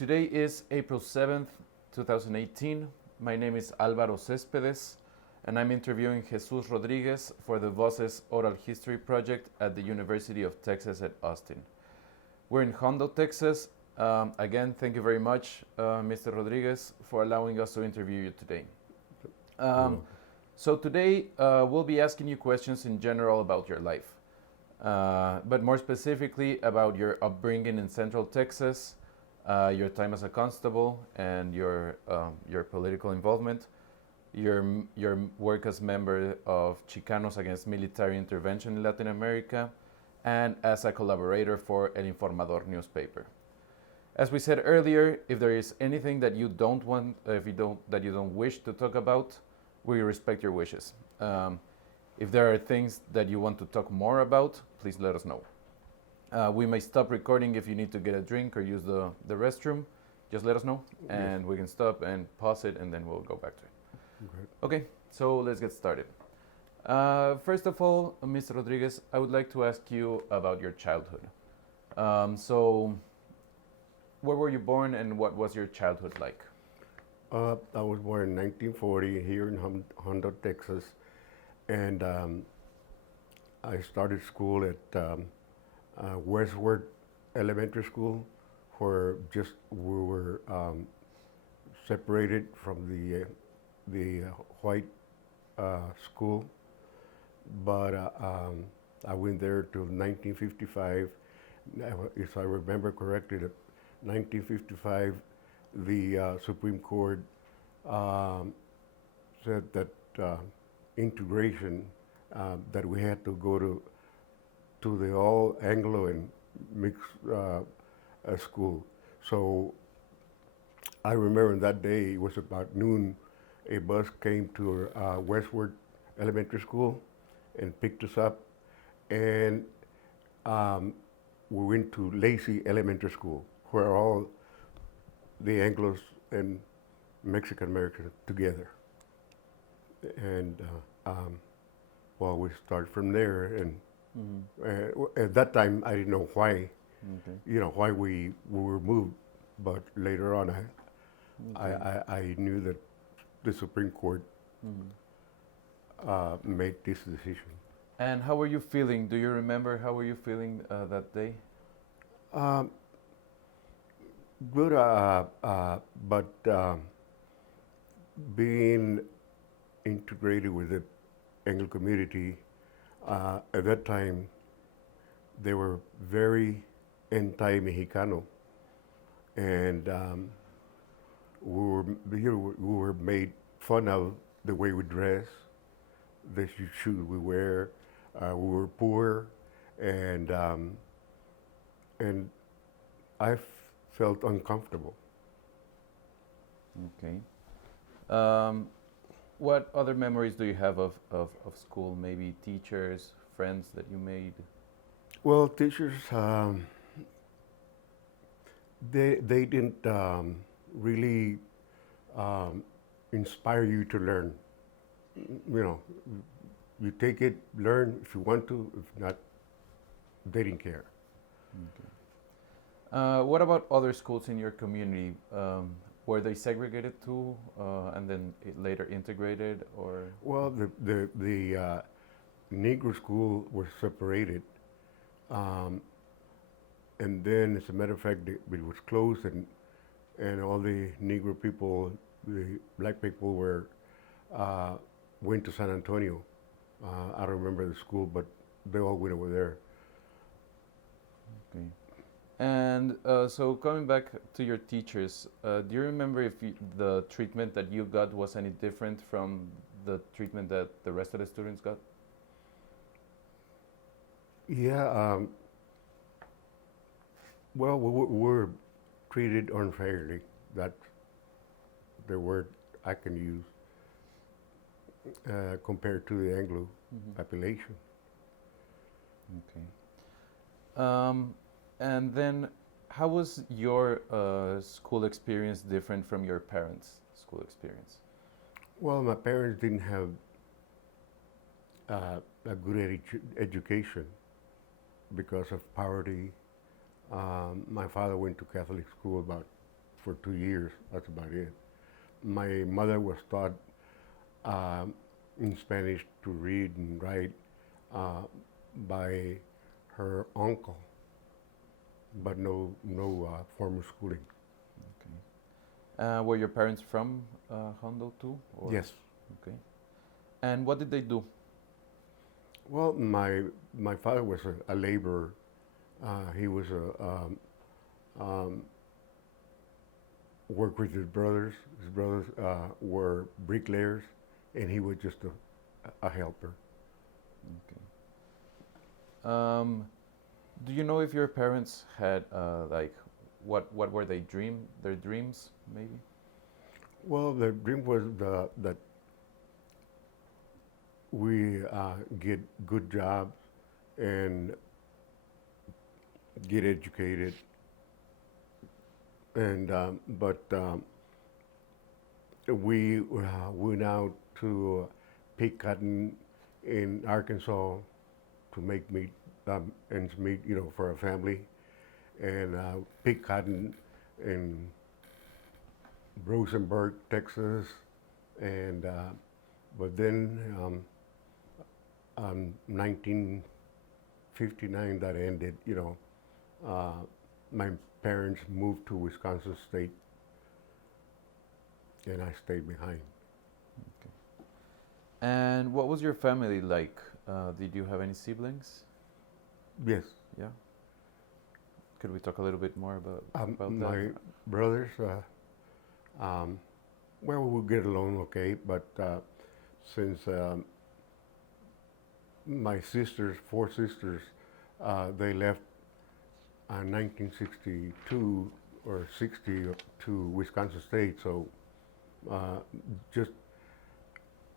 Today is April 7th, 2018. My name is Álvaro Céspedes, and I'm interviewing Jesús Rodriguez for the Voces Oral History Project at the University of Texas at Austin. We're in Hondo, Texas. Again, thank you very much, Mr. Rodriguez, for allowing us to interview you today. So today, we'll be asking you questions in general about your life, but more specifically about your upbringing in Central Texas, your time as a constable, and your political involvement, your work as member of Chicanos Against Military Intervention in Latin America, and as a collaborator for El Informador newspaper. As we said earlier, if there is anything that you don't want, that you don't wish to talk about, we respect your wishes. If there are things that you want to talk more about, please let us know. We may stop recording if you need to get a drink or use the restroom. Just let us know, and we can stop and pause it, and then we'll go back to it. Okay, so let's get started. First of all, Mr. Rodriguez, I would like to ask you about your childhood. So, where were you born, and what was your childhood like? I was born in 1940 here in Hondo, Texas, and I started school at Westward Elementary School, where we were separated from the white school. But I went there till 1955. If I remember correctly, 1955, the Supreme Court said that integration, that we had to go to the all Anglo and mixed school. So I remember that day, it was about noon, a bus came to Westward Elementary School and picked us up, and we went to Lacey Elementary School, where all the Anglos and Mexican Americans together. And well, we started from there, and at that time I didn't know why, why we were moved, but later on I knew that the Supreme Court made this decision. And how were you feeling? Do you remember how were you feeling that day? Good, but being integrated with the Anglo community, at that time, they were very anti-Mexicano, and we were made fun of the way we dress, the shoes we wear. We were poor, and I felt uncomfortable. Okay. What other memories do you have of school? Maybe teachers, friends that you made? Well, teachers, they didn't really inspire you to learn. You know, you take it, learn if you want to. If not, they didn't care. Okay. What about other schools in your community? Were they segregated too, and then later integrated, or? Well, the Negro school was separated, and then, as a matter of fact, it was closed, and all the Negro people, the black people, went to San Antonio. I don't remember the school, but they all went over there. Okay. And so coming back to your teachers, do you remember if the treatment that you got was any different from the treatment that the rest of the students got? Yeah, well, we were treated unfairly. That's the word I can use, compared to the Anglo population. Okay. And then, how was your school experience different from your parents' school experience? Well, my parents didn't have a good education because of poverty. My father went to Catholic school about for 2 years. That's about it. My mother was taught in Spanish to read and write by her uncle, but no formal schooling. Okay. Were your parents from Hondo too? Or? Yes. Okay. And what did they do? Well, my father was a laborer. He was worked with his brothers. His brothers were bricklayers, and he was just a helper. Okay. Do you know if your parents had like what were their dreams maybe? Well, the dream was that we get good jobs and get educated, and we went out to pick cotton in Arkansas to make ends meet, for our family, and pick cotton in Rosenberg, Texas, and but then 1959 that ended. My parents moved to Wisconsin State, and I stayed behind. Okay. And what was your family like? Did you have any siblings? Yes. Yeah. Could we talk a little bit more about My that? brothers, well, we get along okay, but since my sisters, 4 sisters, they left in 1962 or 60 to Wisconsin State, so just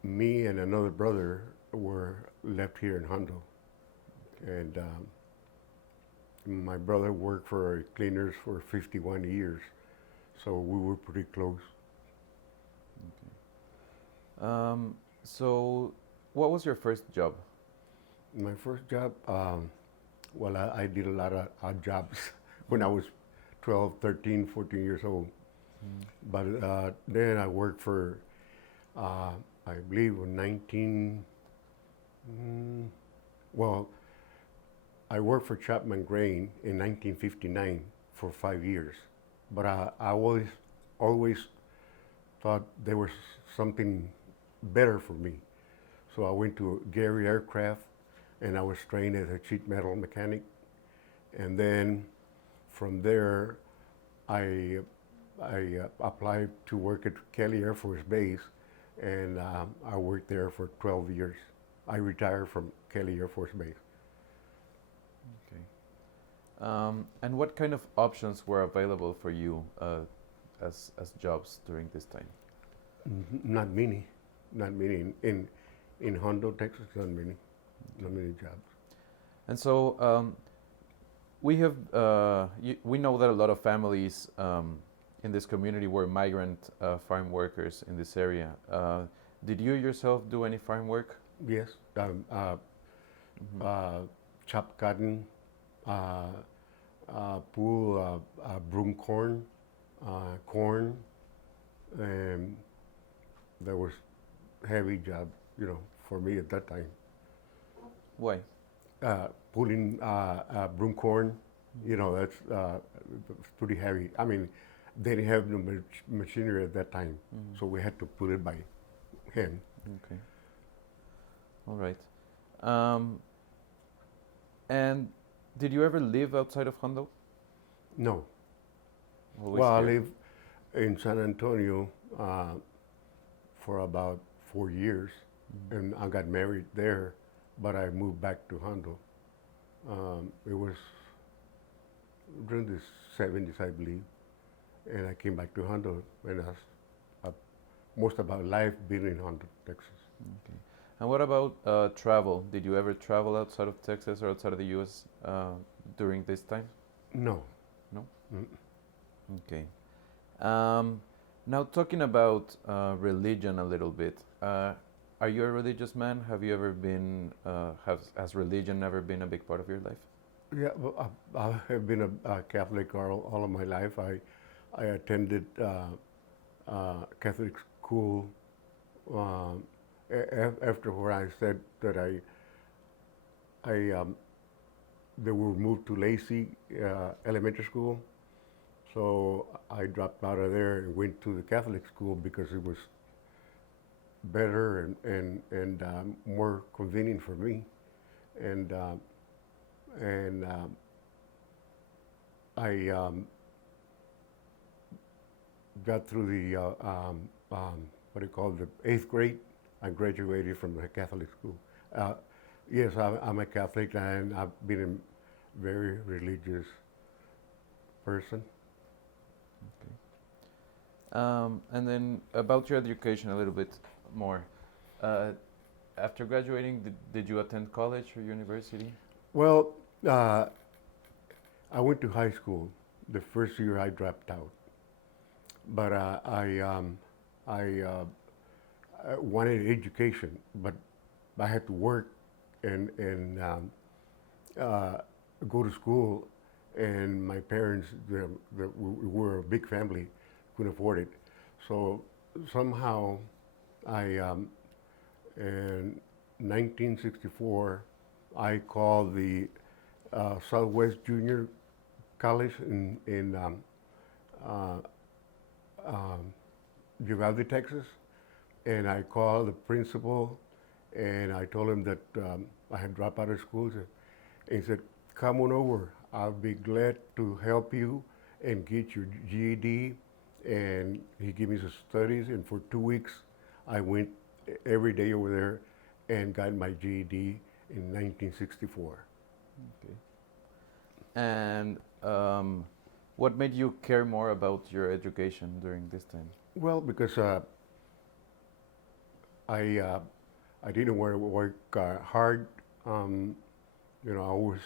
me and another brother were left here in Hondo. And my brother worked for cleaners for 51 years, so we were pretty close. So, what was your first job? My first job, well, I did a lot of odd jobs when I was 12, 13, 14 years old. But then I worked for, I believe, I worked for Chapman Grain in 1959 for 5 years. But I always thought there was something better for me. So I went to Gary Aircraft, and I was trained as a sheet metal mechanic. And then from there, I applied to work at Kelly Air Force Base, and I worked there for 12 years. I retired from Kelly Air Force Base. Okay. And what kind of options were available for you as jobs during this time? Not many. In Hondo, Texas, not many jobs. And so we know that a lot of families in this community were migrant farm workers in this area. Did you yourself do any farm work? Yes, chop cotton, pull broom corn, and there was heavy job, for me at that time. Why? Pulling broom corn, that's pretty heavy. I mean, they didn't have the machinery at that time, so we had to put it by hand. Okay. All right. And did you ever live outside of Hondo? No. Always Well, I here? lived in San Antonio for about 4 years, and I got married there, but I moved back to Hondo. It was during the 70s, I believe, and I came back to Hondo, and most of my life been in Hondo, Texas. Okay. And what about travel? Did you ever travel outside of Texas or outside of the U.S. During this time? No. No? Mm. Okay. Now talking about religion a little bit. Are you a religious man? Have you ever been? Has religion ever been a big part of your life? Yeah, well, I have been a Catholic all of my life. I attended Catholic school. After where I said that they were moved to Lacey Elementary School, so I dropped out of there and went to the Catholic school because it was better and more convenient for me, and and I got through the what do you call it, the 8th grade. I graduated from the Catholic school. Yes, I'm a Catholic, and I've been a very religious person. And then about your education a little bit more. After graduating, did you attend college or university? Well, I went to high school. The first year I dropped out, but I wanted education, but I had to work and go to school, and my parents, we were a big family, couldn't afford it. So somehow in 1964, I called the Southwest Junior College in Uvalde, Texas, and I called the principal, and I told him that I had dropped out of school. And he said, "Come on over. I'll be glad to help you and get your GED." And he gave me some studies, and for 2 weeks, I went every day over there and got my GED in 1964. Okay. And what made you care more about your education during this time? Well, because I didn't want to work hard. I always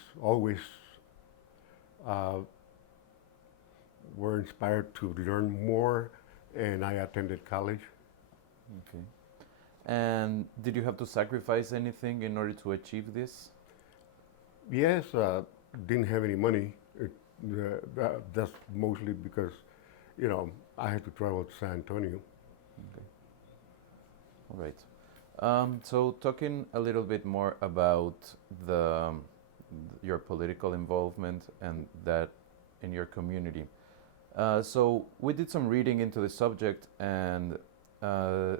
were inspired to learn more, and I attended college. Okay. And did you have to sacrifice anything in order to achieve this? Yes, didn't have any money. That's mostly because, I had to travel to San Antonio. Okay. All right. So talking a little bit more about your political involvement and that in your community. So we did some reading into the subject, and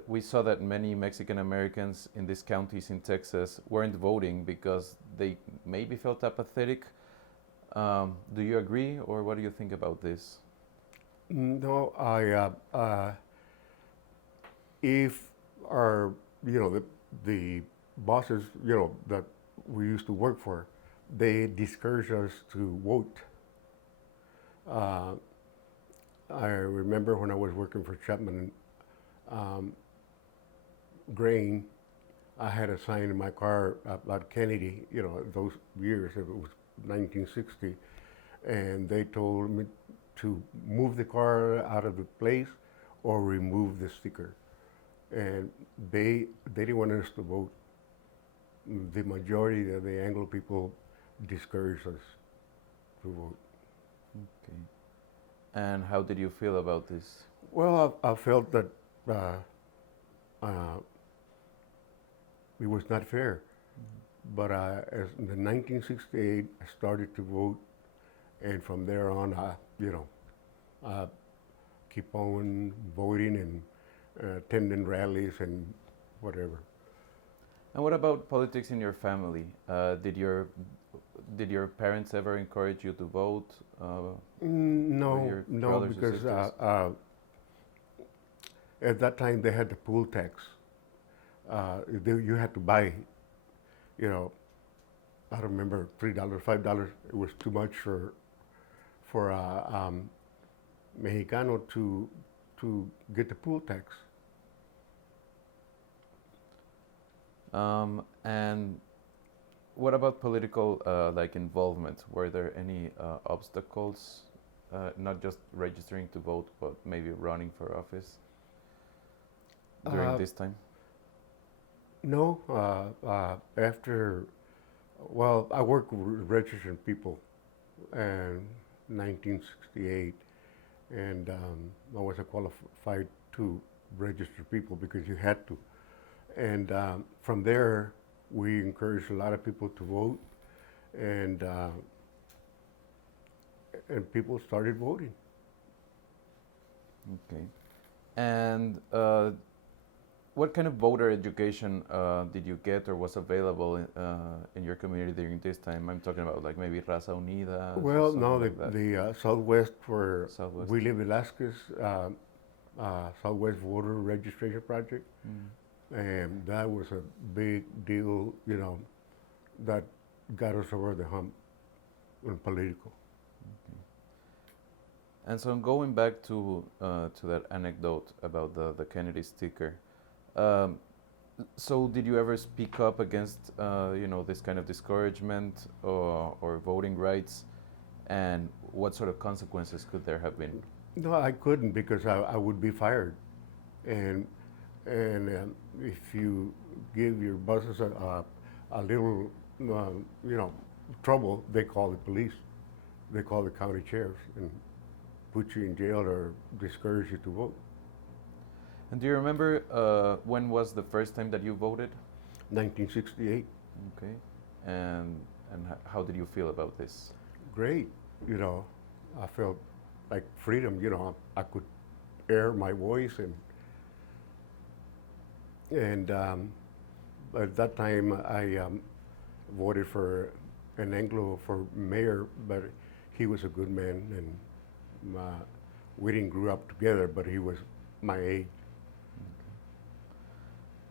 we saw that many Mexican Americans in these counties in Texas weren't voting because they maybe felt apathetic. Do you agree, or what do you think about this? No, if our, the bosses, that we used to work for, they discouraged us to vote. I remember when I was working for Chapman Grain, I had a sign in my car about Kennedy, those years, it was 1960, and they told me to move the car out of the place or remove the sticker. And they didn't want us to vote. The majority of the Anglo people discouraged us to vote. Okay. And how did you feel about this? Well, I felt that it was not fair. But as in the 1968, I started to vote, and from there on, I keep on voting and attending rallies and whatever. And what about politics in your family? Did your parents ever encourage you to vote? No, because at that time they had the pool tax. You had to buy, I don't remember, $3, $5. It was too much for a Mexicano to get the pool tax. And what about political involvement? Were there any obstacles, not just registering to vote, but maybe running for office during this time? No, I worked with registered people in 1968, and I was qualified to register people because you had to. And from there, we encouraged a lot of people to vote, and people started voting. Okay. And what kind of voter education did you get or was available in your community during this time? I'm talking about like maybe Raza Unida, Well, no, something like that. the Southwest for Southwest. Willie Velasquez Southwest Voter Registration Project, and that was a big deal, that got us over the hump in political. And so going back to that anecdote about the Kennedy sticker, so did you ever speak up against this kind of discouragement or voting rights, and what sort of consequences could there have been? No, I couldn't because I would be fired, and if you give your bosses a little trouble, they call the police, they call the county sheriffs and put you in jail or discourage you to vote. And do you remember when was the first time that you voted? 1968. Okay, and how did you feel about this? Great, I felt like freedom. I could air my voice, and at that time I voted for an Anglo for mayor, but he was a good man, and we didn't grow up together, but he was my age.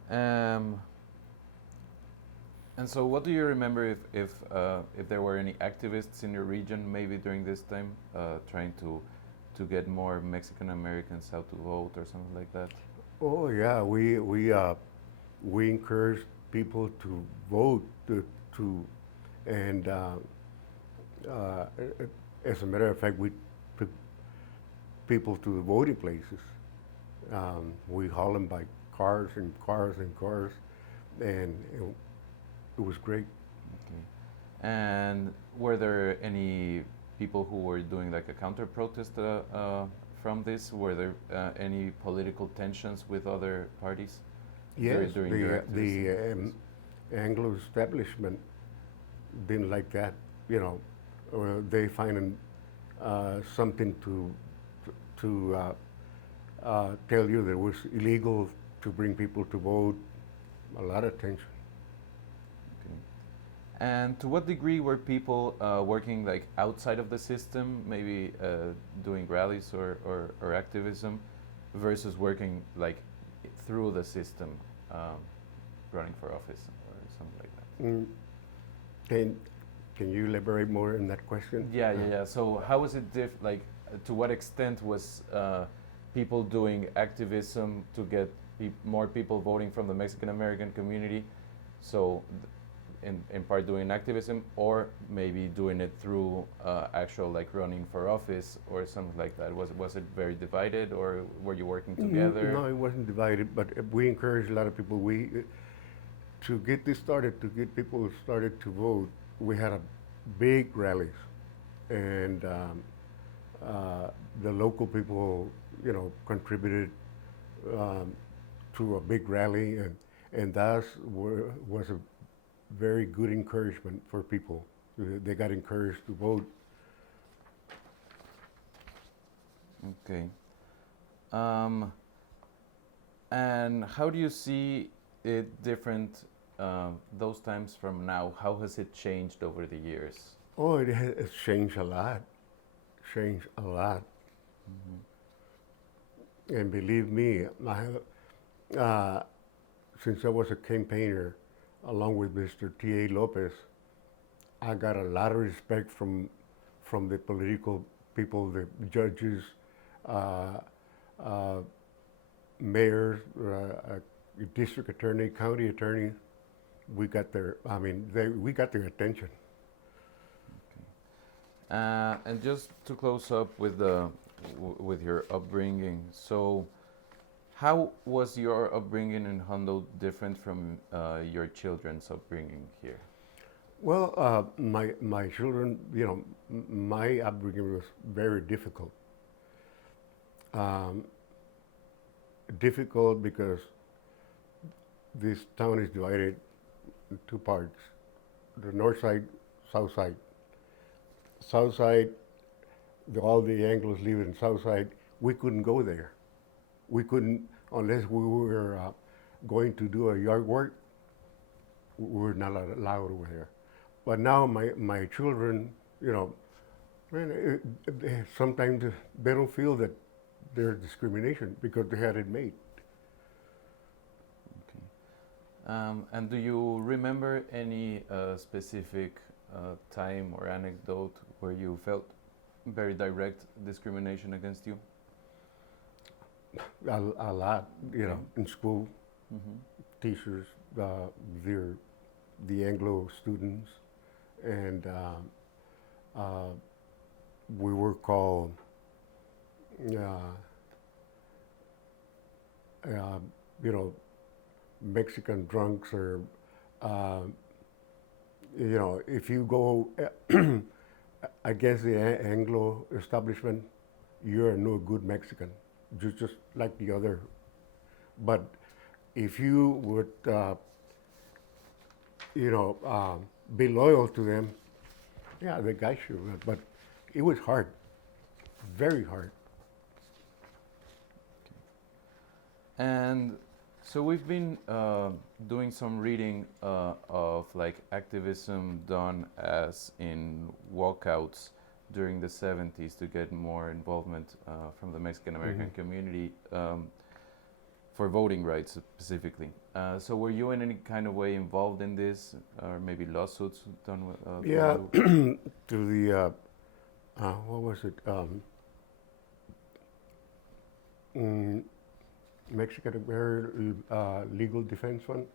And so, what do you remember if there were any activists in your region, maybe during this time, trying to get more Mexican Americans out to vote or something like that? Oh yeah, we encouraged people to vote and as a matter of fact, we took people to the voting places. We haul them by cars and cars and cars, and it was great. Okay. And were there any people who were doing like a counter protest from this? Were there any political tensions with other parties? Yes, during your activism? the Anglo establishment didn't like that. They find something to tell you that it was illegal to bring people to vote. A lot of tension. Okay. And to what degree were people working like outside of the system, maybe doing rallies or activism, versus working like through the system, running for office or something like that? Can you elaborate more on that question? Yeah. So how was it like? To what extent was people doing activism to get more people voting from the Mexican American community? So, in part doing activism, or maybe doing it through actual like running for office or something like that. Was it very divided, or were you working together? No, it wasn't divided, but we encouraged a lot of people. To get this started, to get people started to vote, we had a big rallies, and the local people, contributed to a big rally, and that was a very good encouragement for people. They got encouraged to vote. Okay. And how do you see it different those times from now? How has it changed over the years? Oh, it has changed a lot. Changed a lot. And believe me, since I was a campaigner, along with Mr. T.A. Lopez, I got a lot of respect from the political people, the judges, mayors, district attorney, county attorney. We got their attention. And just to close up with with your upbringing, so how was your upbringing in Hondo different from your children's upbringing here? Well, my children, my upbringing was very difficult. um, difficult because this town is divided in two parts: the north side, south side. South side, all the Anglos live in south side. We couldn't go there. We couldn't unless we were going to do a yard work. We were not allowed over there. But now my children, you know, man, sometimes they don't feel that there's discrimination because they had it made. And do you remember any specific time or anecdote where you felt very direct discrimination against you? A lot, you know, in school, Mm-hmm. teachers, they're the Anglo students, and we were called, uh, you know, Mexican drunks, or uh, you know, if you go against the Anglo establishment, you're no good Mexican, just like the other. But if you would, you know, be loyal to them, yeah, they got you. But it was hard, very hard. And so we've been doing some reading of like activism done as in walkouts during the 70s to get more involvement from the Mexican American community for voting rights specifically. So were you in any kind of way involved in this, or maybe lawsuits done with? Yeah, for you? to the what was it? Mm, Mexican American Legal Defense Fund.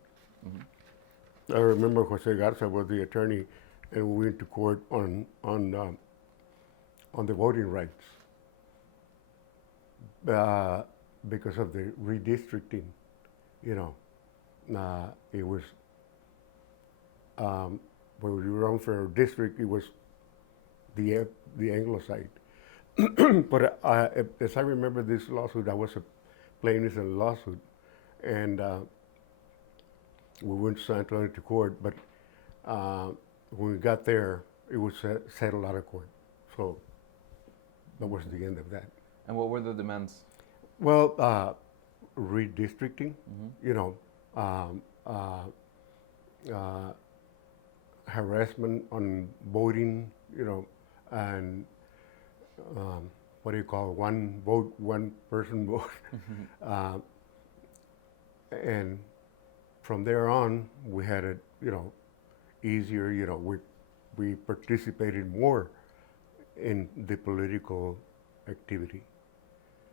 Mhm. I remember Jose Garza was the attorney, and we went to court on the voting rights because of the redistricting. You know, it was when we run for a district, it was the Anglo side. But as I remember this lawsuit, I was a plaintiff in a lawsuit, and we went to San Antonio to court. But when we got there, it was settled out of court. So that was the end of that. And what were the demands? Well, redistricting, Mhm. you know, um, uh, uh, harassment on voting, you know, and what do you call it? One vote, one person vote. uh, and from there on, we had it, you know, easier. You know, we participated more in the political activity.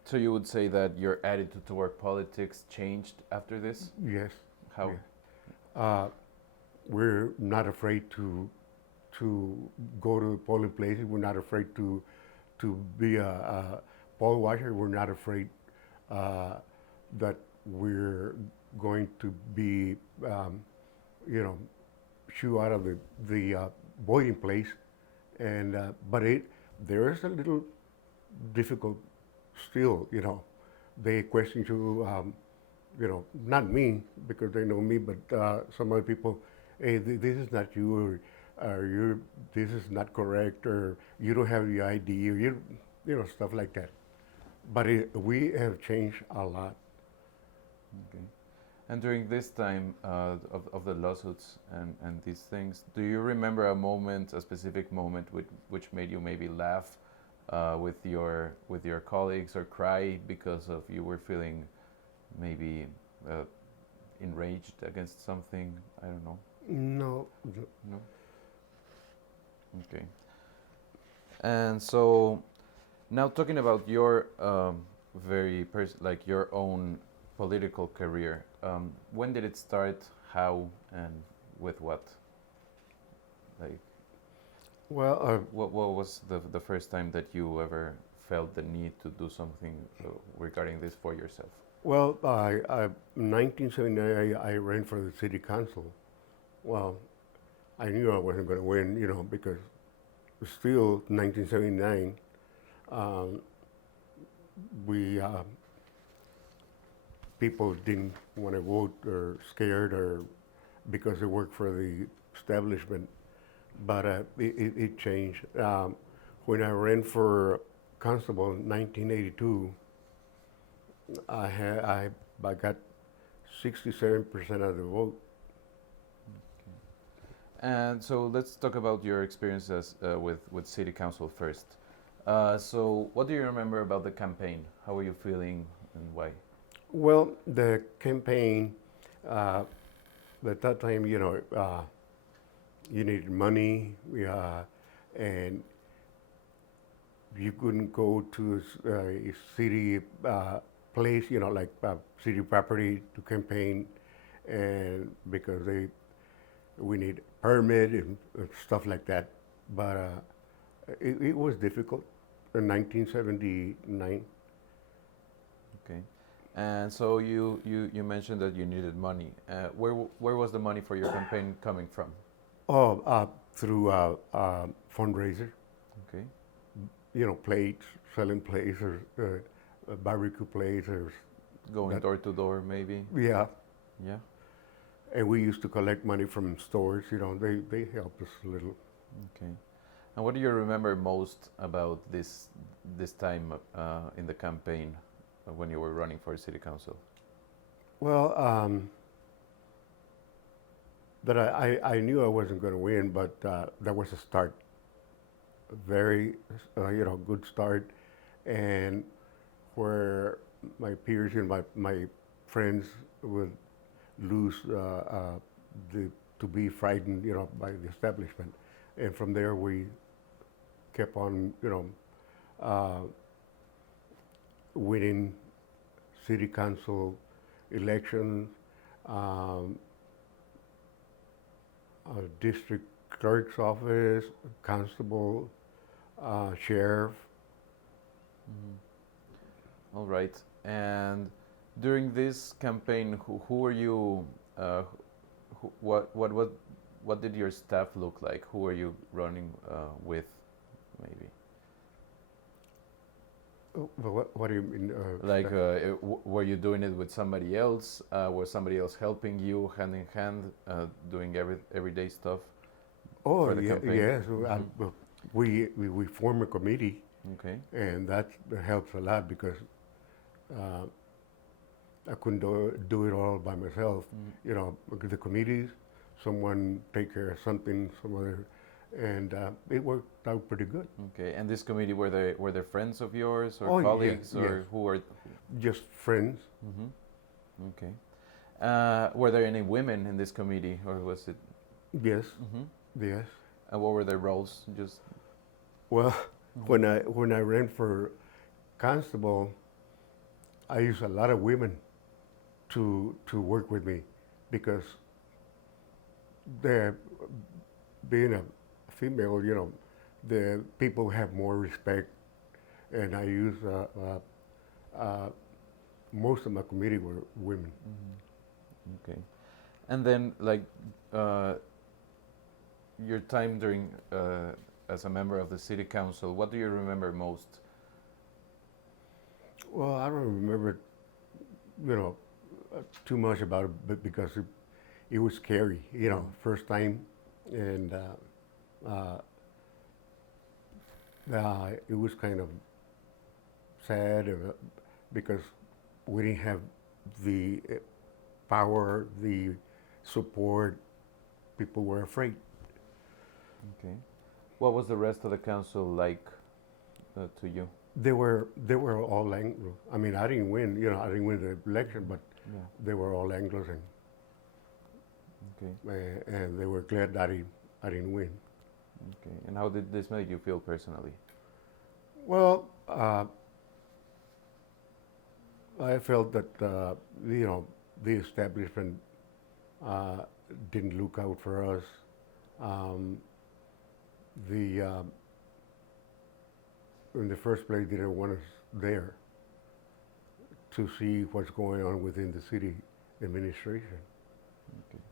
So you would say that your attitude toward politics changed after this? Yes. How? Yeah. We're not afraid to go to the polling places. We're not afraid to be a poll watcher. We're not afraid that we're going to be, you know, shoo out of the voting place. And but there is a little difficult still. You know, they question you. You know, not me because they know me, but some other people. Hey, this is not you, or you. This is not correct, or you don't have the ID, or you know, stuff like that. But we have changed a lot. Okay. And during this time of the lawsuits and these things, do you remember a moment, a specific moment, which made you maybe laugh with your colleagues, or cry because of you were feeling maybe enraged against something? I don't know. No. No. Okay. And so now talking about your like your own political career, when did it start? How and with what? Like, Well, what was the first time that you ever felt the need to do something regarding this for yourself? well, in 1979, I ran for the city council. Well, I knew I wasn't going to win, you know, because still 1979, we people didn't want to vote or scared or because they worked for the establishment. But it changed. When I ran for constable in 1982, I got 67% of the vote. And so let's talk about your experiences with city council first. So what do you remember about the campaign? How were you feeling and why? Well, the campaign at that time, you needed money, and you couldn't go to a city place, like city property to campaign, and because we need permit and stuff like that. But it was difficult in 1979. Okay. And so you mentioned that you needed money. Where was the money for your campaign coming from? Oh, through fundraiser. Okay. Plates, selling plates or barbecue plates or Going that, door to door, maybe. yeah. Yeah. And we used to collect money from stores. They helped us a little. Okay. And what do you remember most about this time in the campaign when you were running for city council? Well, that I knew I wasn't going to win, but that was a start. A very, good start, and where my peers and my friends would lose to be frightened, by the establishment, and from there we kept on, winning city council elections, district clerk's office, constable, sheriff. All right. And during this campaign, who were you? What did your staff look like? Who were you running with, maybe? What do you mean? Were you doing it with somebody else? Was somebody else helping you hand in hand, doing everyday stuff for the campaign? yes. Well, we form a committee, Okay. and that helps a lot because I couldn't do it all by myself. The committees, someone take care of something, some other, and it worked out pretty good. Okay. And this committee, were they friends of yours or Oh, colleagues, yes, or yes. who were? Just friends. Okay. Were there any women in this committee, or was it? Yes, yes. And what were their roles? Just. Well, when I ran for constable, I used a lot of women to work with me because they're being a female, the people have more respect, and I use most of my committee were women. Okay. And then, your time during as a member of the city council, what do you remember most? Well, I don't remember, too much about it, but because it was scary, first time, and it was kind of sad because we didn't have the power, the support. People were afraid. Okay. What was the rest of the council like to you? They were all Anglo. I mean, I didn't win. I didn't win the election, but Yeah. they were all Anglos, Okay. and they were glad that I didn't win. Okay. And how did this make you feel personally? Well, I felt that the establishment didn't look out for us. In the first place, they didn't want us there to see what's going on within the city administration. Okay.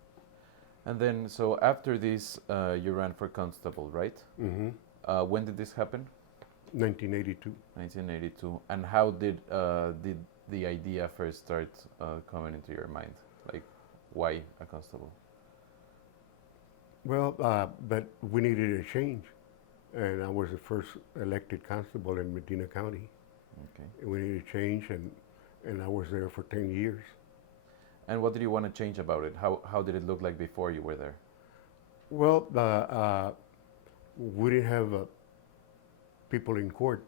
And then, so after this, you ran for constable, right? Mm-hmm. When did this happen? 1982. 1982. And how did the idea first start coming into your mind? Like, why a constable? Well, but we needed a change, and I was the first elected constable in Medina County. Okay. We needed a change, and I was there for 10 years. And what did you want to change about it? How did it look like before you were there? Well, we didn't have people in court.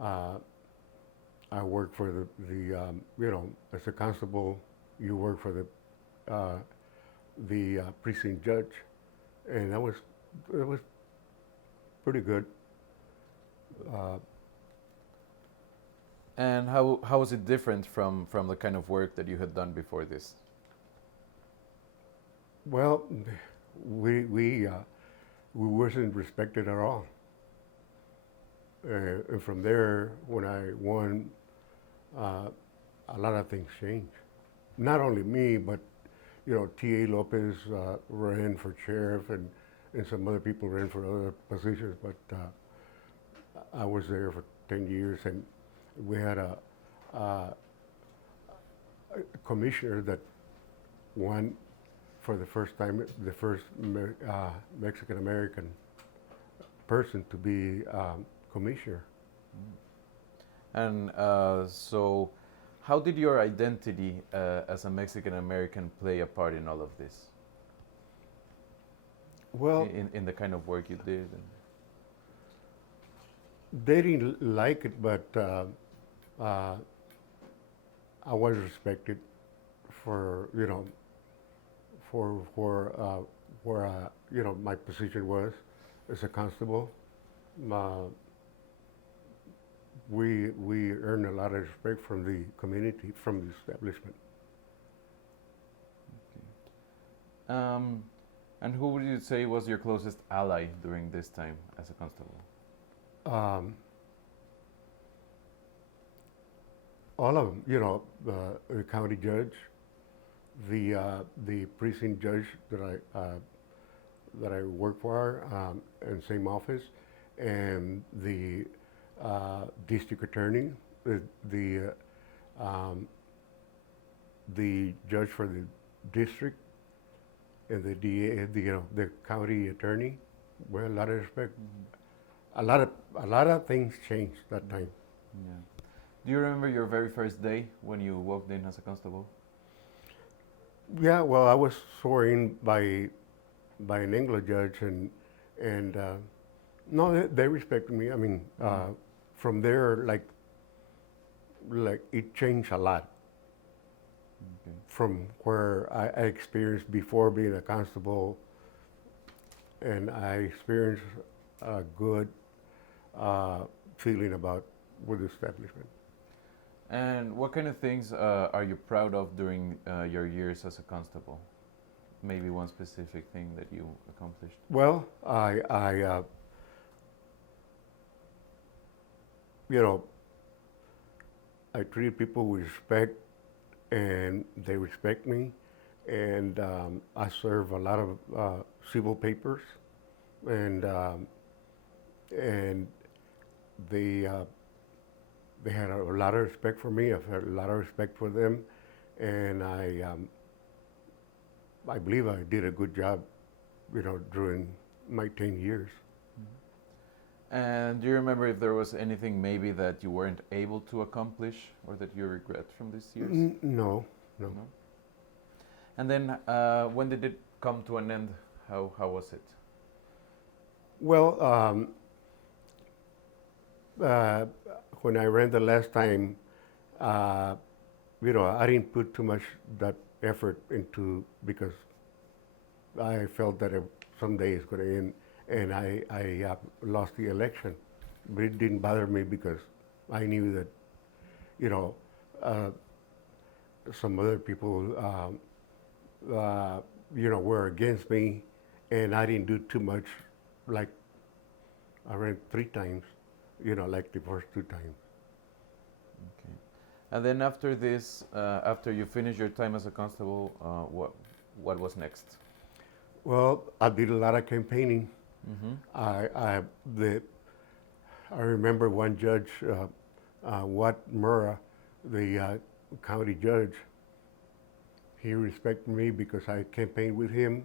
I worked for as a constable, you work for the precinct judge, and it was pretty good. And how was it different from the kind of work that you had done before this? Well, we wasn't respected at all. And from there, when I won, a lot of things changed. Not only me, but T.A. Lopez ran for sheriff, and some other people ran for other positions. But I was there for 10 years, and we had a commissioner that won for the first time, the first Mexican American person to be commissioner. And so, how did your identity as a Mexican American play a part in all of this? Well, In the kind of work you did? they didn't like it, but I was respected for where my position was as a constable. We earned a lot of respect from the community, from the establishment. And who would you say was your closest ally during this time as a constable? All of them, the county judge, the precinct judge that I work for, in same office, and the district attorney, the judge for the district, and the DA, the county attorney. Well, a lot of respect. A lot of things changed that time. Yeah. Do you remember your very first day when you walked in as a constable? Yeah, well, I was sworn in by an Anglo judge, and no, they respected me. I mean, from there, like it changed a lot. Okay. From where I experienced before being a constable, and I experienced a good feeling about with the establishment. And what kind of things are you proud of during your years as a constable? Maybe one specific thing that you accomplished? Well, I treat people with respect, and they respect me, and I serve a lot of civil papers, and they had a lot of respect for me. I've had a lot of respect for them, and I believe I did a good job, during my 10 years. And do you remember if there was anything maybe that you weren't able to accomplish or that you regret from these years? No. And then when did it come to an end? How was it? Well, when I ran the last time, I didn't put too much that effort into, because I felt that someday it's going to end, and I lost the election. But it didn't bother me because I knew that, some other people, were against me, and I didn't do too much. Like, I ran 3 times, like the first 2 times. Okay. And then after this, after you finished your time as a constable, what was next? Well, I did a lot of campaigning. Mm-hmm. I remember one judge, Wat Murrah, the county judge. He respected me because I campaigned with him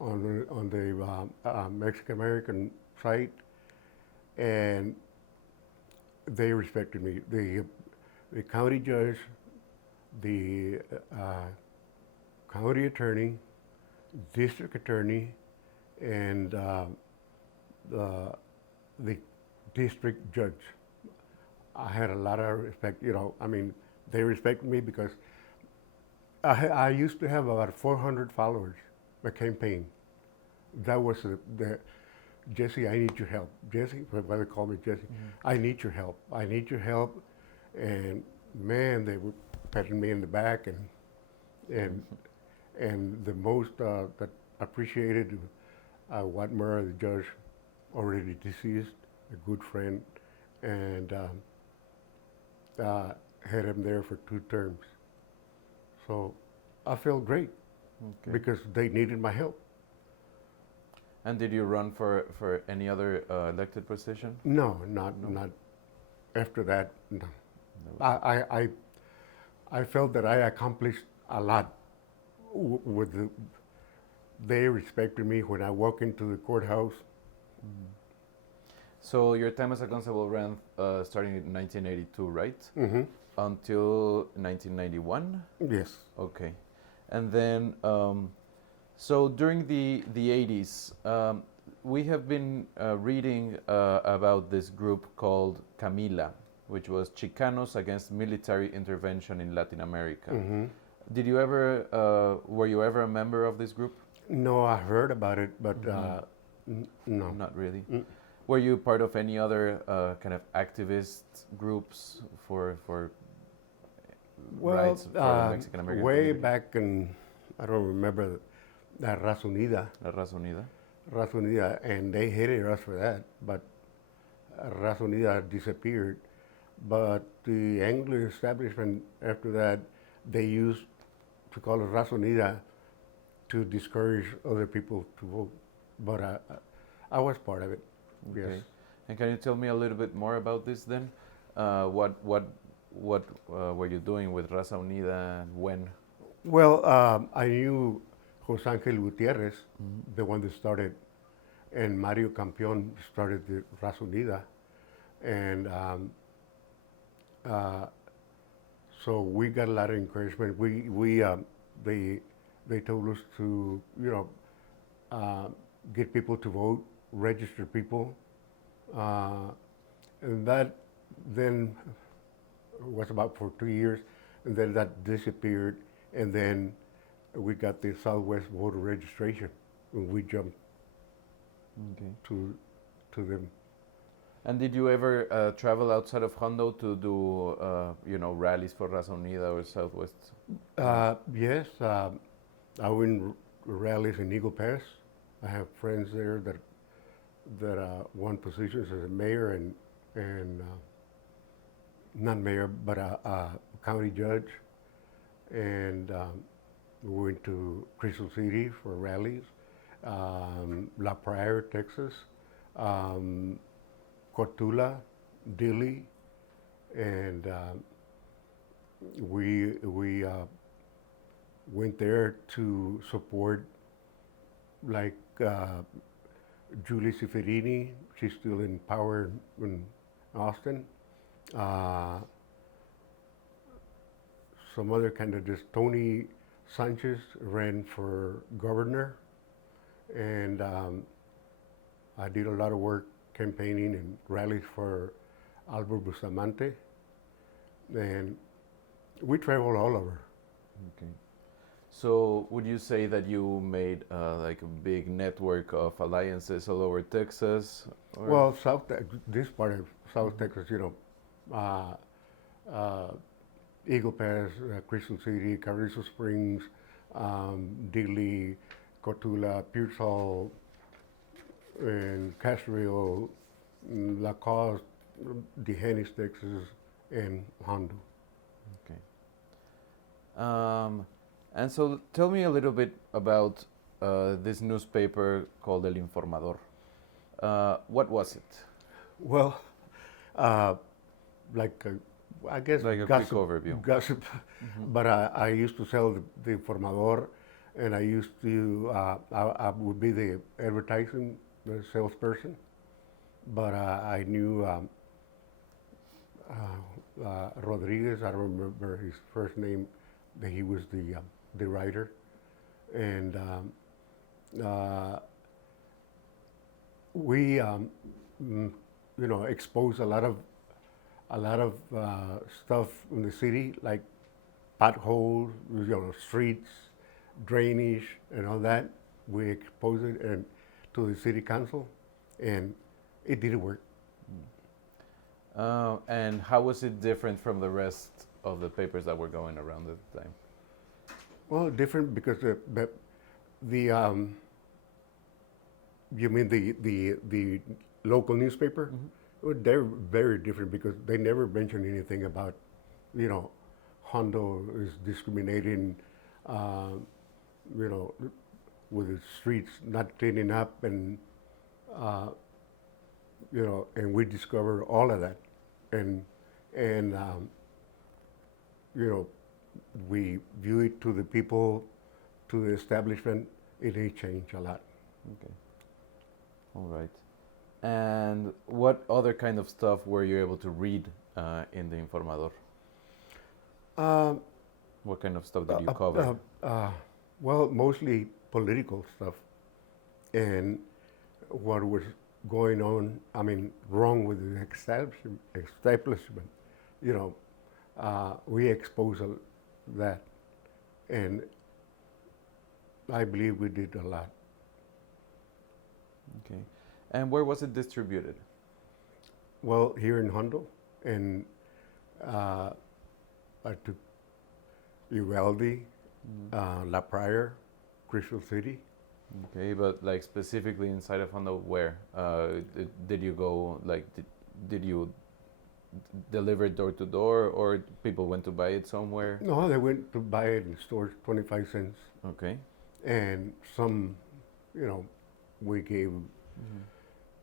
on the Mexican American site, and they respected me. The county judge, the county attorney, district attorney, and the district judge. I had a lot of respect. I mean, they respected me because I used to have about 400 followers. My campaign. That was the Jesse, I need your help. Jesse, why they call me Jesse. I need your help. I need your help. And man, they were patting me in the back, and the most that appreciated Wat Murrah, the judge, already deceased, a good friend, and had him there for 2 terms. So I felt great because they needed my help. And did you run for any other elected position? No, not after that. No. I felt that I accomplished a lot with the. They respected me when I walked into the courthouse. So your time as a constable ran starting in 1982, right? Mm-hmm. Until 1991? Yes. Okay. And then, so during the 80s, we have been reading about this group called Camila, which was Chicanos Against Military Intervention in Latin America. Mm-hmm. Did you ever, were you ever a member of this group? No, I heard about it, but no. Not really. Were you part of any other kind of activist groups for rights for the Mexican American way community? back in, I don't remember, La Raza Unida. La Raza Unida? Raza Unida, and they hated us for that, but Raza Unida disappeared. But the Anglo establishment after that, they used to call it Raza Unida to discourage other people to vote. But I was part of it. Okay. Yes. And can you tell me a little bit more about this then? What were you doing with Raza Unida and when? Well, I knew Jose Angel Gutierrez, the one that started, and Mario Campeon started the Raza Unida, and so we got a lot of encouragement. They told us to get people to vote, register people, and that then was about for 2 years, and then that disappeared, and then we got the Southwest voter registration, and we jumped to them. And did you ever travel outside of Hondo to do rallies for Raza Unida or Southwest? Yes, I went rallies in Eagle Pass. I have friends there that won positions as a mayor and not mayor, but a county judge. And we went to Crystal City for rallies, La Pryor, Texas, Cotula, Dilley, and we went there to support like Julie Ciferini. She's still in power in Austin. Some other candidates. Tony Sanchez ran for governor, and I did a lot of work campaigning and rallies for Albert Bustamante, and we traveled all over. Okay. So would you say that you made like a big network of alliances all over Texas? Or? Well, this part of South Texas, Eagle Pass, Crystal City, Carrizo Springs, Dilley, Cotula, Pearsall, and Castroville, La Crosse, Dehanis, Texas, and Hondo. Okay. And so tell me a little bit about this newspaper called El Informador. What was it? Well, Uh, like, I guess, Like a quick overview. gossip. But I used to sell the Informador, and I used to, I would be the advertising the salesperson. But I knew Rodriguez. I don't remember his first name. That he was the writer, and we expose a lot of stuff in the city, like potholes, streets, drainage, and all that. We expose it and to the city council, and it did work. And how was it different from the rest of the papers that were going around at the time? Well, different because the you mean the local newspaper? Mm-hmm. Well, they're very different because they never mention anything about, Hondo is discriminating, with the streets not cleaning up, and and we discover all of that, and we view it to the people, to the establishment. It may change a lot. Okay. All right. And what other kind of stuff were you able to read in the Informador? Um, What kind of stuff did you cover? well, mostly political stuff, and what was going on. I mean, wrong with the establishment. We expose that, and I believe we did a lot. Okay. And where was it distributed? Well, here in Hondo, and I took Uvalde, La Pryor, Crystal City. Okay, but like specifically inside of Hondo, where did you go? Like, did you deliver it door to door, or people went to buy it somewhere? No, they went to buy it in stores, 25 cents, Okay. and some, we gave.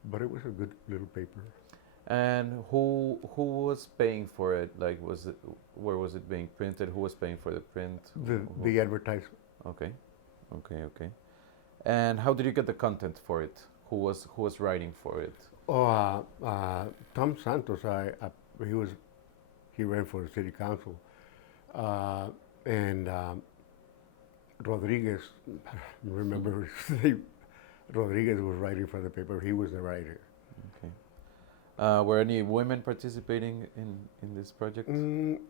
But it was a good little paper. And who was paying for it? Like, where was it being printed? Who was paying for the print? The advertisement. Okay, okay. And how did you get the content for it? Who was writing for it? Oh, Tom Santos. He ran for the city council, and Rodriguez. Remember his name? Rodriguez was writing for the paper. He was the writer. Okay. Were any women participating in this project?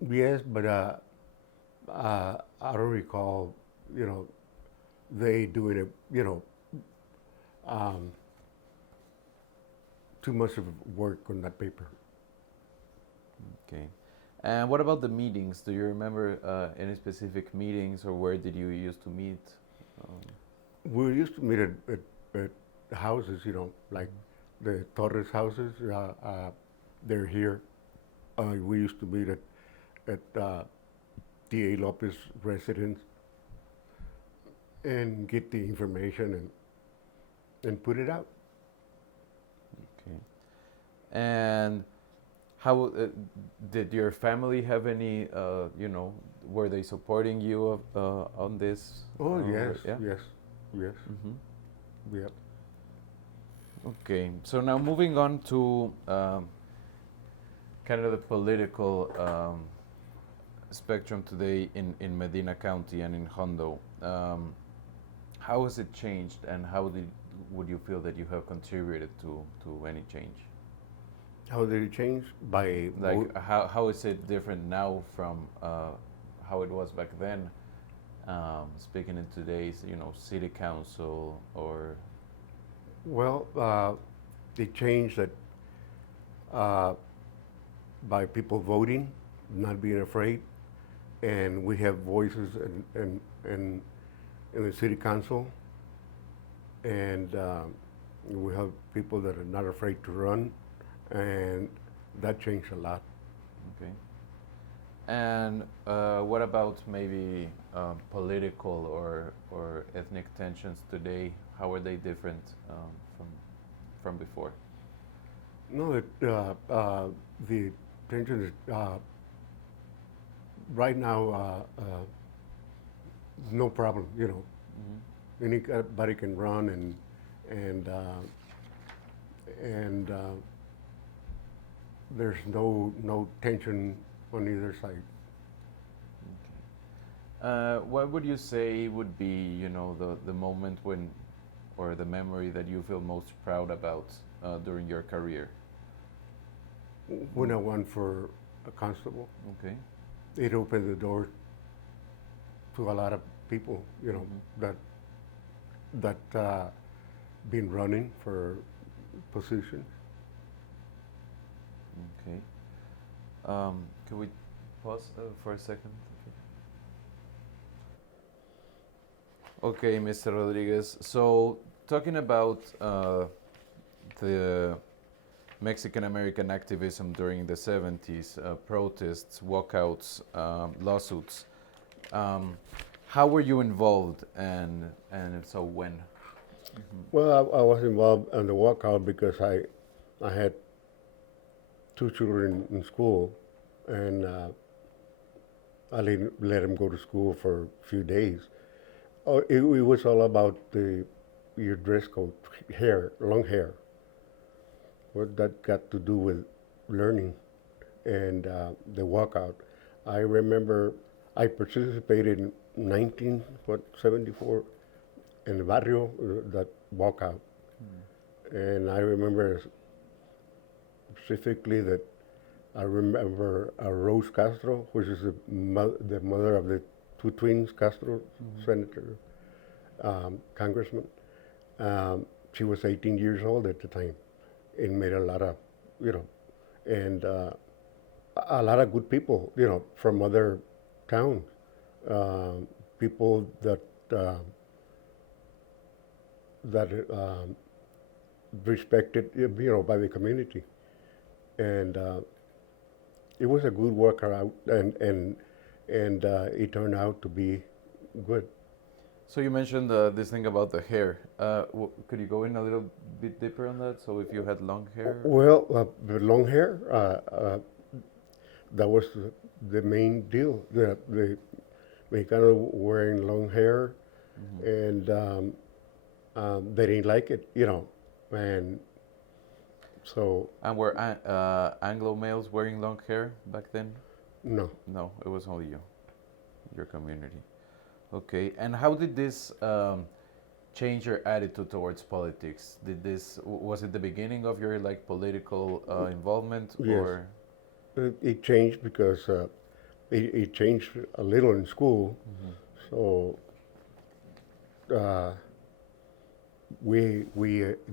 Yes, but I don't recall. They doing it. Too much of work on that paper. Okay. And what about the meetings? Do you remember any specific meetings, or where did you used to meet? We used to meet at houses, like the Torres houses. They're here. We used to meet at D.A. Lopez residence and get the information and put it out. Okay. And how did your family have any? Were they supporting you on this? Oh yes, yeah? yes. Mm-hmm. Yep. Okay, so now moving on to kind of the political spectrum today in Medina County and in Hondo. How has it changed, and how would you feel that you have contributed to any change? How did it change? By Like, how is it different now from how it was back then? Speaking in today's, city council or. Well, it changed that by people voting, not being afraid, and we have voices in the city council, and we have people that are not afraid to run, and that changed a lot. Okay. And what about maybe political or ethnic tensions today? How are they different from before? No, the tension is right now no problem. You know, anybody can run and and there's no tension on either side. What would you say would be, you know, the moment when, or the memory that you feel most proud about during your career? When I won for a constable, Okay. it opened the door to a lot of people, you know, that been running for positions. Okay. Can we pause for a second? Okay, Mr. Rodriguez. So, talking about the Mexican American activism during the 70s, protests, walkouts, lawsuits, how were you involved, and if so, when? Well, I was involved in the walkout because I had two children in school, and I didn't let them go to school for a few days. Oh, it was all about your dress code, hair, long hair. What that got to do with learning and the walkout. I remember I participated in 1974 in the barrio that walkout, and I remember specifically that I remember Rose Castro, which is the mother of the two twins, Castro, senator, congressman. She was 18 years old at the time and made a lot of, you know, and a lot of good people, you know, from other towns, people that respected, you know, by the community, and it was a good workout, and it turned out to be good. So you mentioned this thing about the hair. Could you go in a little bit deeper on that? So if you had long hair? Well, the long hair, that was the main deal. The Mexicano wearing long hair, and they didn't like it, you know, and so And were Anglo males wearing long hair back then? no. No, it was only you, your community. Okay, and how did this change your attitude towards politics? Was it the beginning of your like political involvement, Yes. or? It changed because it changed a little in school, so we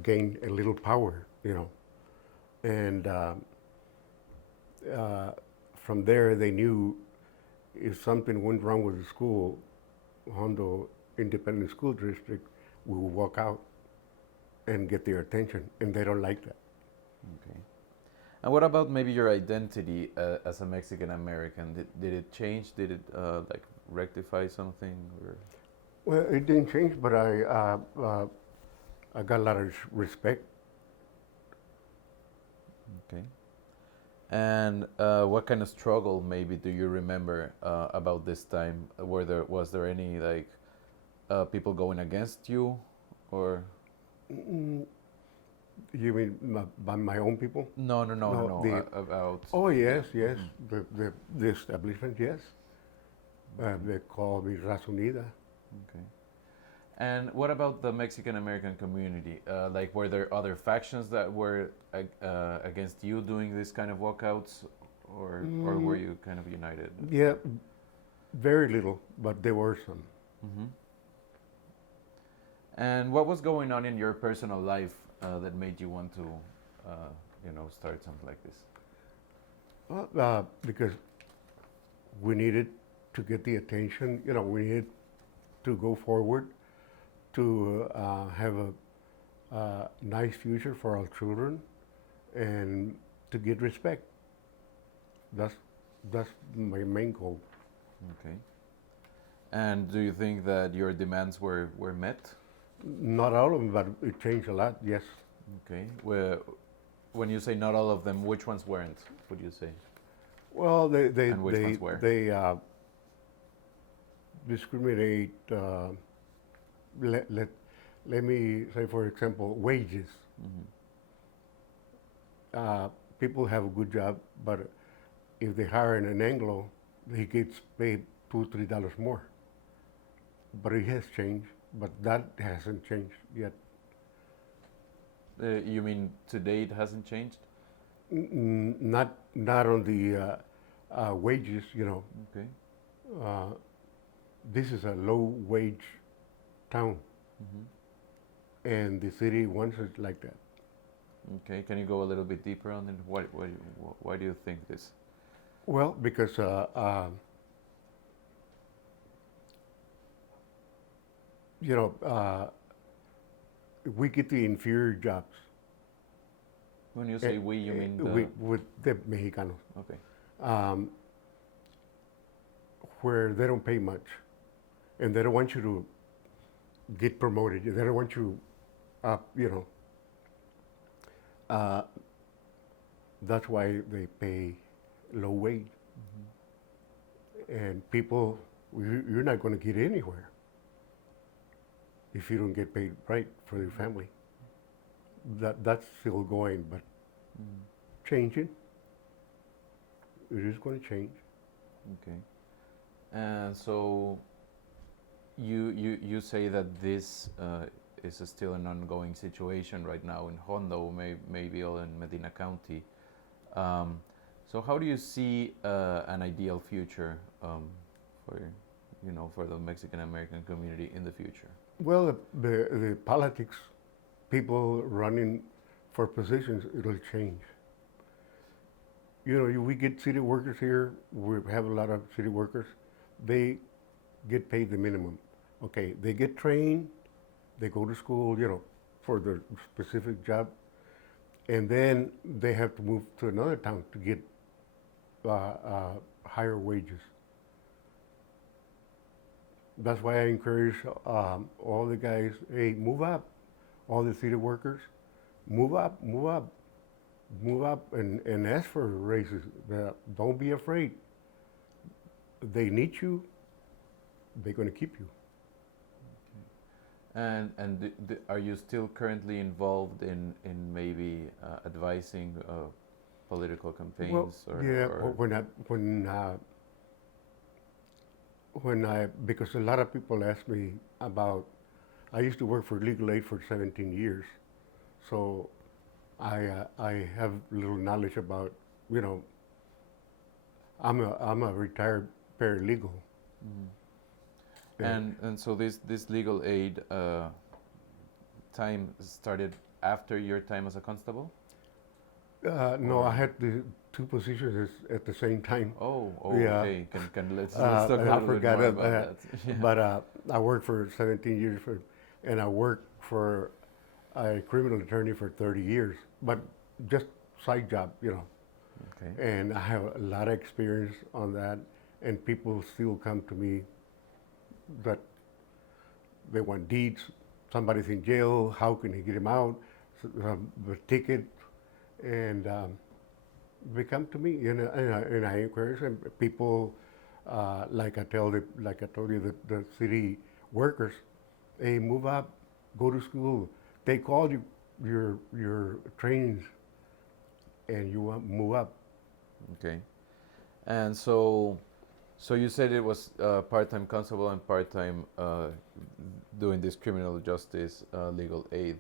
gained a little power, you know, and from there they knew if something went wrong with the school, Hondo Independent School District, we would walk out and get their attention, and they don't like that. Okay. And what about maybe your identity as a Mexican American? Did it change? Did it like rectify something? Or? Well, it didn't change, but I got a lot of respect. Okay. And what kind of struggle maybe do you remember about this time? Was there any like people going against you, or? You mean by my own people? No. No, About. Oh yes, yes. The establishment, yes. They call me Raza Unida. Okay. And what about the Mexican American community? Like, were there other factions that were against you doing this kind of walkouts, or were you kind of united? Yeah, very little, but there were some. Mm-hmm. And what was going on in your personal life that made you want to, start something like this? Well, because we needed to get the attention. You know, we needed to go forward, to have a nice future for our children, and to get respect. That's my main goal. Okay. And do you think that your demands were met? Not all of them, but it changed a lot. Yes. Okay. Well, when you say not all of them, which ones weren't? Would you say? Well, And which ones were? they discriminate. Let, let, let me say, for example, wages. People have a good job, but if they hire an Anglo, he gets paid $2-3 more. But it has changed, but that hasn't changed yet. You mean today it hasn't changed? Not on the wages, you know. Okay. This is a low wage town, and the city wants it like that. Okay. Can you go a little bit deeper on it? Why do you think this? Well, because you know, we get the inferior jobs. When you say we, you mean the... with the Mexicanos, Okay. where they don't pay much, and they don't want you to get promoted. They don't want you up, you know. That's why they pay low wage. And people, you're not going to get anywhere if you don't get paid right for your family. That's still going, but changing. It is going to change. Okay. And so you say that this is still an ongoing situation right now in Hondo, maybe all in Medina County. So how do you see an ideal future for the Mexican American community in the future? Well, the politics, people running for positions, it'll change. You know, we get city workers here. We have a lot of city workers. They get paid the minimum. Okay, they get trained, they go to school, you know, for their specific job, and then they have to move to another town to get higher wages. That's why I encourage all the guys, hey, move up. All the city workers, move up, and ask for raises. Don't be afraid. They need you. They're going to keep you. And are you still currently involved in maybe advising political campaigns? Because a lot of people ask me about. I used to work for legal aid for 17 years, so I have little knowledge about, you know. I'm a retired paralegal. And so this legal aid time started after your time as a constable? No, I had the two positions at the same time. Oh, Yeah. okay. Let's talk a little bit more about that. Yeah. But I worked for 17 years and I worked for a criminal attorney for 30 years, but just side job, you know. Okay. And I have a lot of experience on that, and people still come to me that they want deeds. Somebody's in jail. How can he get him out? The ticket, and they come to me, and I encourage them. People, like I told you, the city workers, hey, move up, go to school, take all your trainings, and you move up. Okay. And so you said it was part-time constable and part-time doing this criminal justice legal aid.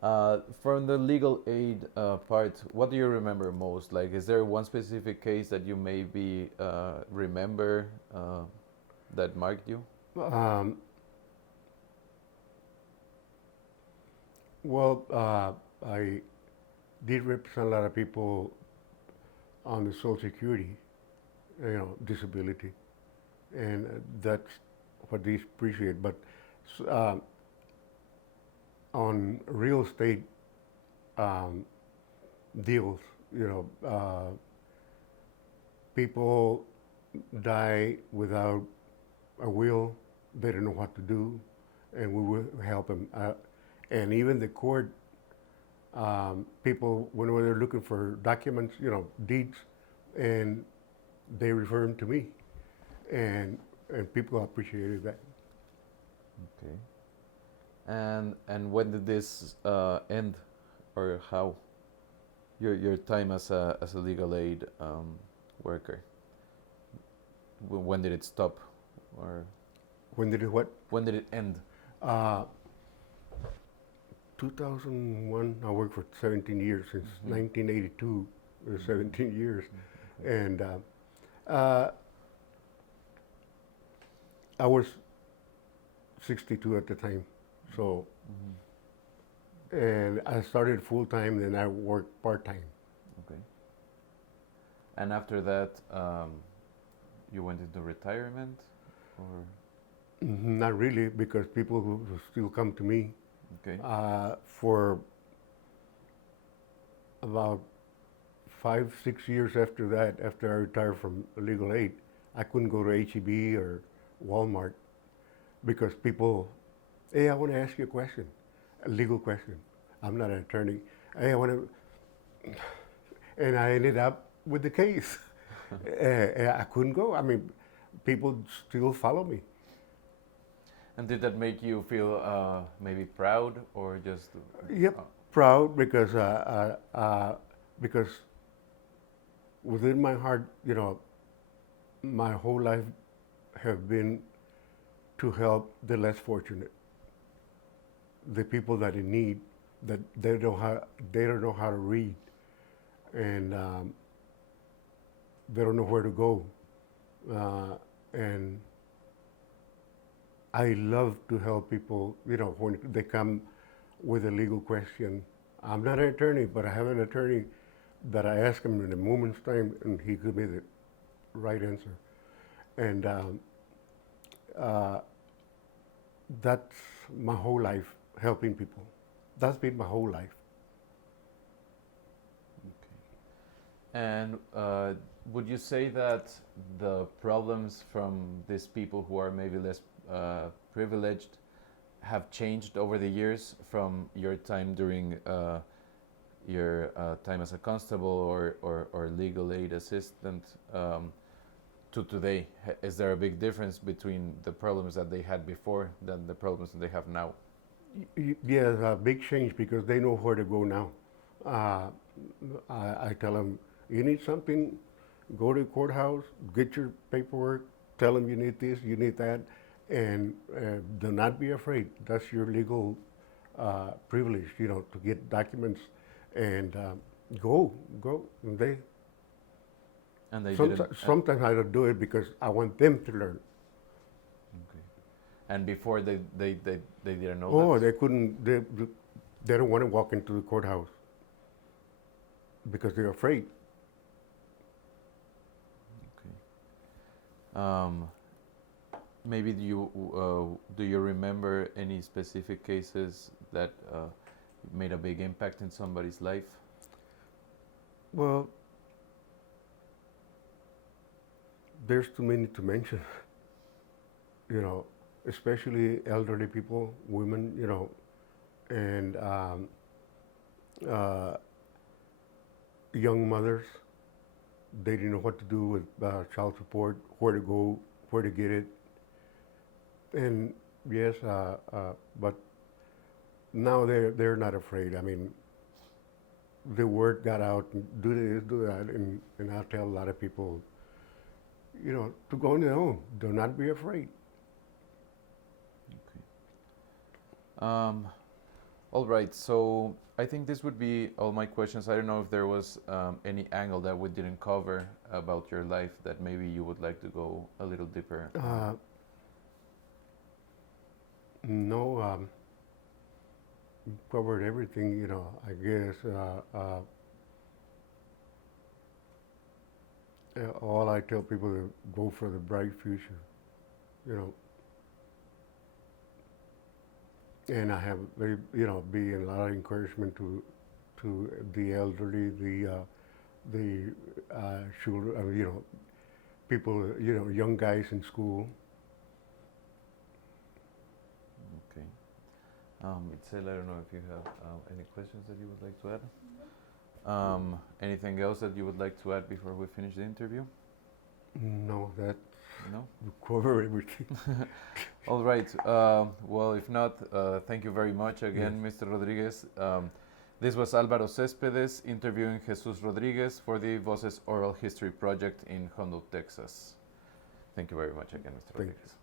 From the legal aid part, what do you remember most? Like, is there one specific case that you maybe remember that marked you? Well, I did represent a lot of people on the Social Security, disability, and that's what they appreciate. But on real estate deals, people die without a will. They don't know what to do, and we will help them. And even the court People, when they're looking for documents, deeds, and they refer them to me, and people appreciated that. Okay. And when did this end, or how? Your time as a legal aid worker. When did it stop, or When did it what? when did it end? Uh, 2001. I worked for 17 years since 1982. 17 years, and I was 62 at the time. So, and I started full time, then I worked part time. Okay. And after that, you went into retirement, or Not really, because people who still come to me okay, for about 5, 6 years after that, after I retired from legal aid, I couldn't go to HEB or Walmart because people, hey, I want to ask you a question, a legal question. I'm not an attorney. Hey, I want to, and I ended up with the case. I couldn't go. I mean, people still follow me. And did that make you feel maybe proud, or just? Yep, proud because within my heart, my whole life have been to help the less fortunate, the people that in need, that they don't know how to read, and they don't know where to go, and I love to help people. When they come with a legal question, I'm not an attorney, but I have an attorney that I ask him in a moment's time, and he gives me the right answer. And that's my whole life, helping people. That's been my whole life. And would you say that the problems from these people who are maybe less privileged have changed over the years from your time during your time as a constable or legal aid assistant to today? Is there a big difference between the problems that they had before than the problems that they have now? Yes, a big change because they know where to go now. I tell them, you need something, go to the courthouse, get your paperwork, tell them you need this, you need that, and do not be afraid. That's your legal privilege, to get documents, and go. And And they didn't. sometimes I don't do it because I want them to learn. Okay. And before they didn't know Oh, that? they couldn't. They don't want to walk into the courthouse because they're afraid. Maybe do you remember any specific cases that made a big impact in somebody's life? Well, there's too many to mention. Especially elderly people, women, and young mothers. They didn't know what to do with child support, where to go, where to get it. And yes, but now they're not afraid. I mean, the word got out, do this, do that, and I tell a lot of people, to go on their own. Do not be afraid. All right, so I think this would be all my questions. I don't know if there was any angle that we didn't cover about your life that maybe you would like to go a little deeper. No, covered everything, I guess. All I tell people is go for the bright future, And I have, be a lot of encouragement to the elderly, the children, people, young guys in school. Okay. Itzel, I don't know if you have any questions that you would like to add. Anything else that you would like to add before we finish the interview? No, that No? you cover everything. All right. Well, if not, thank you very much again, Mr. Rodriguez. This was Álvaro Céspedes interviewing Jesús Rodriguez for the Voces Oral History Project in Hondo, Texas. Thank you very much again, Mr. Thank you. Rodriguez.